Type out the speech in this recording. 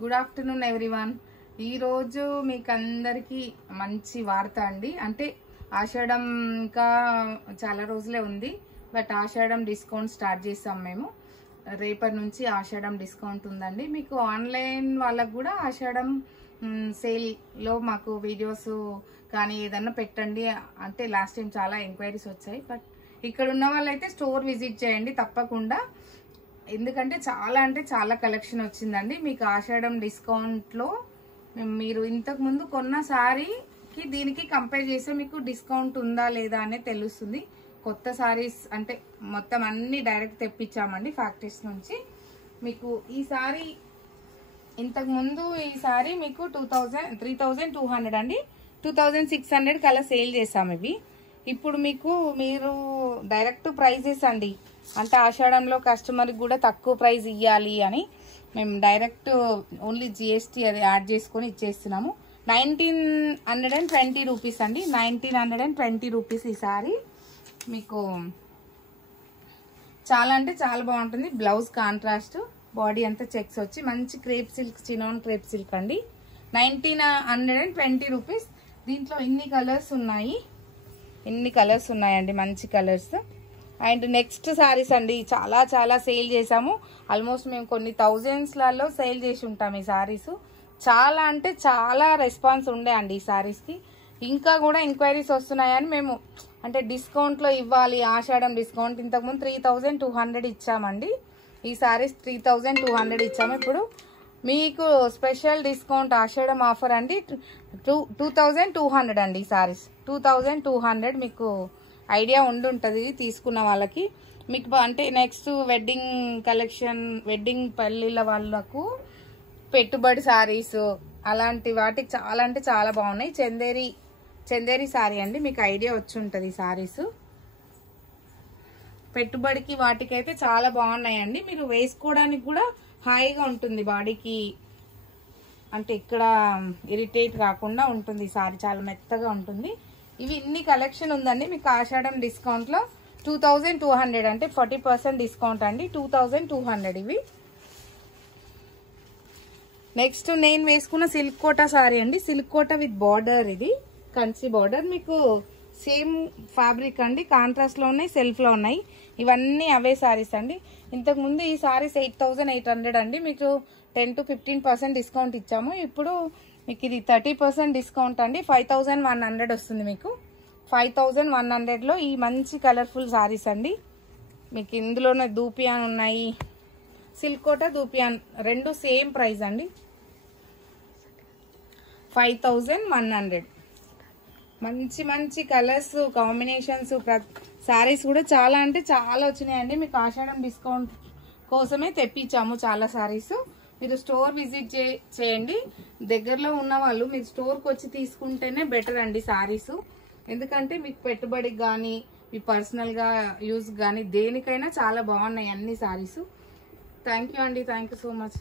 Good afternoon everyone. ఈరోజు మీకు అందరికీ మంచి వార్త అండి. అంటే ఆషాఢం ఇంకా చాలా రోజులే ఉంది, బట్ ఆషాఢం డిస్కౌంట్ స్టార్ట్ చేస్తాం మేము. రేపటి నుంచి ఆషాఢం డిస్కౌంట్ ఉందండి. మీకు ఆన్లైన్ వాళ్ళకు కూడా ఆషాఢం సేల్లో మాకు వీడియోస్ కానీ ఏదన్నా పెట్టండి అంటే లాస్ట్ టైం చాలా ఎంక్వైరీస్ వచ్చాయి. బట్ ఇక్కడ ఉన్న వాళ్ళైతే స్టోర్ విజిట్ చేయండి తప్పకుండా, ఎందుకంటే చాలా కలెక్షన్ వచ్చిందండి. మీకు ఆషాఢం డిస్కౌంట్లో మీరు ఇంతకు ముందు కొన్న సారీకి దీనికి కంపేర్ చేస్తే మీకు డిస్కౌంట్ ఉందా లేదా అనేది తెలుస్తుంది. కొత్త సారీస్ అంటే మొత్తం అన్ని డైరెక్ట్ తెప్పించామండి ఫ్యాక్టరీస్ నుంచి. మీకు ఈ సారీ ఇంతకు ముందు ఈ సారీ మీకు 3200 అండి, 2600 అలా సేల్ చేసాము. ఇవి ఇప్పుడు మీరు డైరెక్ట్ ప్రైజెస్ అండి, అంటే ఆషాఢంలో కస్టమర్కి కూడా తక్కువ ప్రైస్ ఇవ్వాలి అని మేము డైరెక్ట్ ఓన్లీ జిఎస్టీ అది యాడ్ చేసుకొని ఇచ్చేస్తున్నాము. 1920 రూపీస్ అండి, 1920 రూపీస్ ఈ సారీ. మీకు చాలా అంటే చాలా బాగుంటుంది. బ్లౌజ్ కాంట్రాస్ట్, బాడీ అంతా చెక్స్ వచ్చి మంచి crepe silk, chinon crepe silk అండి. 1920 రూపీస్. దీంట్లో ఇన్ని కలర్స్ ఉన్నాయండి, మంచి కలర్స్. అండ్ నెక్స్ట్ సారీస్ అండి, చాలా సేల్ చేసాము. ఆల్మోస్ట్ మేము కొన్ని థౌజండ్స్లలో సేల్ చేసి ఉంటాం ఈ సారీస్. చాలా అంటే చాలా రెస్పాన్స్ ఉండే అండి ఈ సారీస్కి. ఇంకా కూడా ఎంక్వైరీస్ వస్తున్నాయని మేము అంటే డిస్కౌంట్లో ఇవ్వాలి, ఆషాఢం డిస్కౌంట్. ఇంతకుముందు 3200 ఇచ్చామండి, ఈ సారీస్ 3200 ఇచ్చాము. ఇప్పుడు మీకు స్పెషల్ డిస్కౌంట్ ఆషాఢం ఆఫర్ అండి 2200 అండి ఈ సారీస్. 2200 మీకు ఐడియా ఉండుంటుంది తీసుకున్న వాళ్ళకి. మీకు అంటే నెక్స్ట్ వెడ్డింగ్ కలెక్షన్, వెడ్డింగ్ పెళ్ళిళ్ళ వాళ్ళకు పెట్టుబడి సారీస్ అలాంటి వాటికి చాలా అంటే చాలా బాగున్నాయి. చందేరి సారీ అండి, మీకు ఐడియా వచ్చి ఉంటుంది ఈ సారీస్. పెట్టుబడికి వాటికైతే చాలా బాగున్నాయండి. మీరు వేసుకోవడానికి కూడా హాయిగా ఉంటుంది, బాడీకి అంటే ఇక్కడ ఇరిటేట్ కాకుండా ఉంటుంది ఈ సారీ, చాలా మెత్తగా ఉంటుంది. ఇవి ఇన్ని కలెక్షన్ ఉందండి మీకు ఆషాఢం డిస్కౌంట్లో 2200 అంటే 40% డిస్కౌంట్ అండి, 2200 ఇవి. నెక్స్ట్ నేను వేసుకున్న సిల్క్ కోటా సారీ అండి, సిల్క్ కోటా విత్ బార్డర్, ఇది కంచి బార్డర్. మీకు సేమ్ ఫ్యాబ్రిక్ అండి, కాంట్రాస్ట్ లో ఉన్నాయి, సెల్ఫ్ లో ఉన్నాయి. ఇవన్నీ అవే సారీస్ అండి. ఇంతకు ముందు ఈ సారీస్ 8800 అండి, మీకు 10 to 15% డిస్కౌంట్ ఇచ్చాము. ఇప్పుడు మీకు ఇది 30% డిస్కౌంట్ అండి, 5100 వస్తుంది మీకు. 5100లో ఈ మంచి కలర్ఫుల్ సారీస్ అండి. మీకు ఇందులోనే దూపియాన్ ఉన్నాయి, సిల్క్ కోటా దూపియాన్ రెండు సేమ్ ప్రైస్ అండి, 5100. మంచి కలర్స్ కాంబినేషన్స్, సారీస్ కూడా చాలా అంటే చాలా వచ్చినాయండి. మీకు ఆషాఢం డిస్కౌంట్ కోసమే తెప్పించాము చాలా సారీస్. మీరు స్టోర్ విజిట్ చేయండి. దగ్గరలో ఉన్న వాళ్ళు మీరు స్టోర్కి వచ్చి తీసుకుంటేనే బెటర్ అండి సారీస్. ఎందుకంటే మీకు పెట్టుబడికి కానీ మీ పర్సనల్గా యూజ్ కానీ దేనికైనా చాలా బాగున్నాయి అన్ని సారీస్. థ్యాంక్ యూ అండి, థ్యాంక్ యూ సో మచ్.